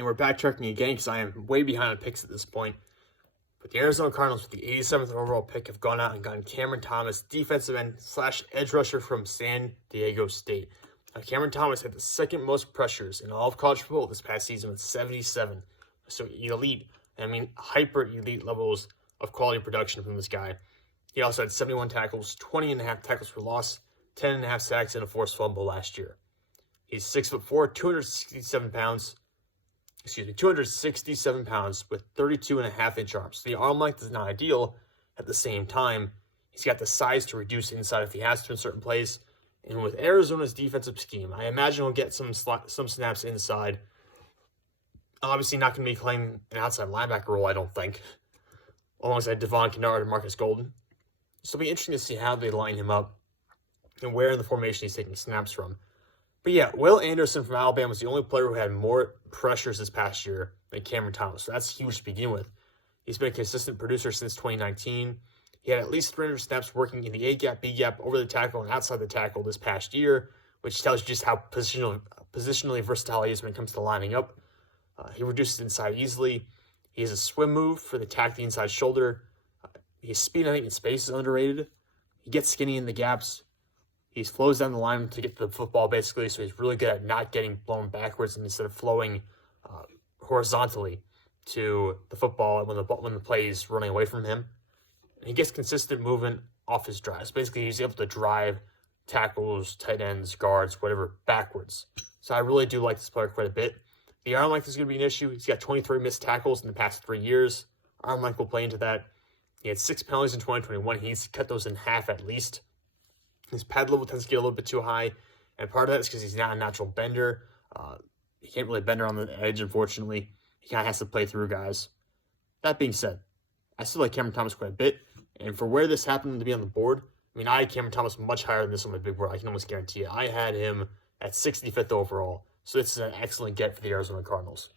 And we're backtracking again because I am way behind on picks at this point. But the Arizona Cardinals with the 87th overall pick have gone out and gotten Cameron Thomas, defensive end / edge rusher from San Diego State. Now, Cameron Thomas had the second most pressures in all of college football this past season with 77. So elite, I mean hyper elite levels of quality production from this guy. He also had 71 tackles, 20.5 tackles for loss, 10.5 sacks, and a forced fumble last year. He's 6'4", 267 pounds. 267 pounds with 32.5-inch arms. The arm length is not ideal. At the same time, he's got the size to reduce inside if he has to in certain plays. And with Arizona's defensive scheme, I imagine he'll get some snaps inside. Obviously not going to be playing an outside linebacker role, I don't think, alongside Devon Kennard and Marcus Golden. So it'll be interesting to see how they line him up and where in the formation he's taking snaps from. But yeah, Will Anderson from Alabama was the only player who had more pressures this past year than Cameron Thomas. So that's huge to begin with. He's been a consistent producer since 2019. He had at least 300 snaps working in the A-gap, B-gap, over the tackle, and outside the tackle this past year, which tells you just how positionally versatile he is when it comes to lining up. He reduces inside easily. He has a swim move for the tack the inside shoulder. His speed, I think, in space is underrated. He gets skinny in the gaps. He flows down the line to get to the football, basically, so he's really good at not getting blown backwards and instead of flowing horizontally to the football when the play is running away from him. And he gets consistent movement off his drives. Basically, he's able to drive tackles, tight ends, guards, whatever, backwards. So I really do like this player quite a bit. The arm length is going to be an issue. He's got 23 missed tackles in the past 3 years. Arm length will play into that. He had 6 penalties in 2021. He needs to cut those in half at least. His pad level tends to get a little bit too high, and part of that is because he's not a natural bender. He can't really bender on the edge, unfortunately. He kind of has to play through guys. That being said, I still like Cameron Thomas quite a bit, and for where this happened to be on the board, I mean, I had Cameron Thomas much higher than this on my big board. I can almost guarantee it. I had him at 65th overall, so this is an excellent get for the Arizona Cardinals.